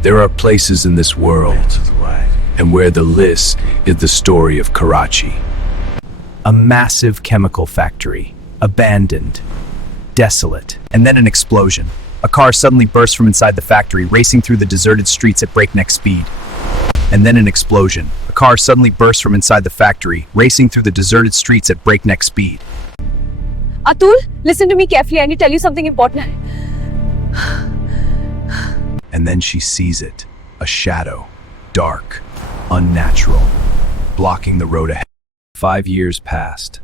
There are places in this world, and where the list is the story of Karachi. A massive chemical factory, abandoned, desolate, and then an explosion. A car suddenly bursts from inside the factory, racing through the deserted streets at breakneck speed. And then an explosion. A car suddenly bursts from inside the factory, racing through the deserted streets at breakneck speed. Atul, listen to me carefully. I need to tell you something important. And then she sees it. A shadow. Dark. Unnatural. Blocking the road ahead. 5 years passed.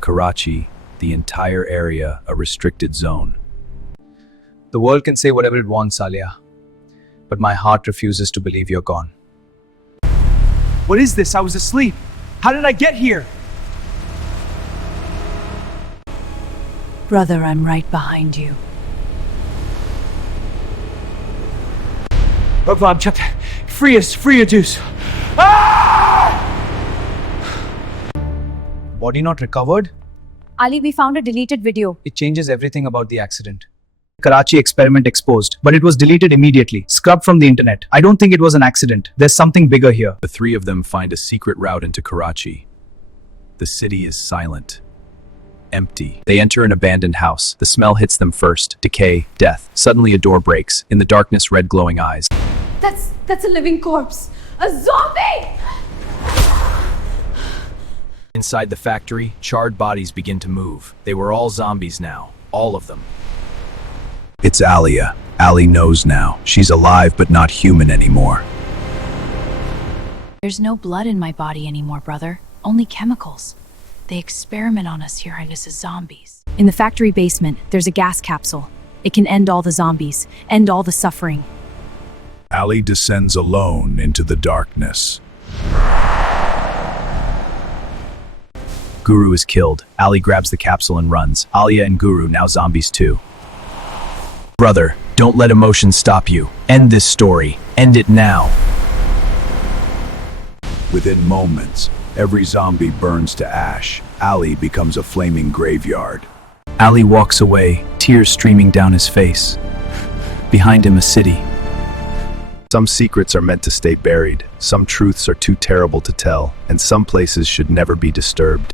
Karachi, the entire area, a restricted zone. The world can say whatever it wants, Alia. But my heart refuses to believe you're gone. What is this? I was asleep. How did I get here? Brother, I'm right behind you. Free us, Deuce. Body not recovered? Ali, we found a deleted video. It changes everything about the accident. Karachi experiment exposed, but it was deleted immediately, scrubbed from the internet. I don't think it was an accident. There's something bigger here. The three of them find a secret route into Karachi. The city is silent. Empty. They enter an abandoned house. The smell hits them first. Decay, death. Suddenly a door breaks. In the darkness, red glowing eyes. That's a living corpse. A zombie! Inside the factory, charred bodies begin to move. They were all zombies now. All of them. It's Alia. Ali knows now. She's alive but not human anymore. There's no blood in my body anymore, brother. Only chemicals. They experiment on us here and us as zombies. In the factory basement, there's a gas capsule. It can end all the zombies, end all the suffering. Ali descends alone into the darkness. Guru is killed. Ali grabs the capsule and runs. Alia and Guru now zombies too. Brother, don't let emotions stop you. End this story. End it now. Within moments, every zombie burns to ash. Ali becomes a flaming graveyard. Ali walks away, tears streaming down his face. Behind him, a city. Some secrets are meant to stay buried. Some truths are too terrible to tell, and some places should never be disturbed.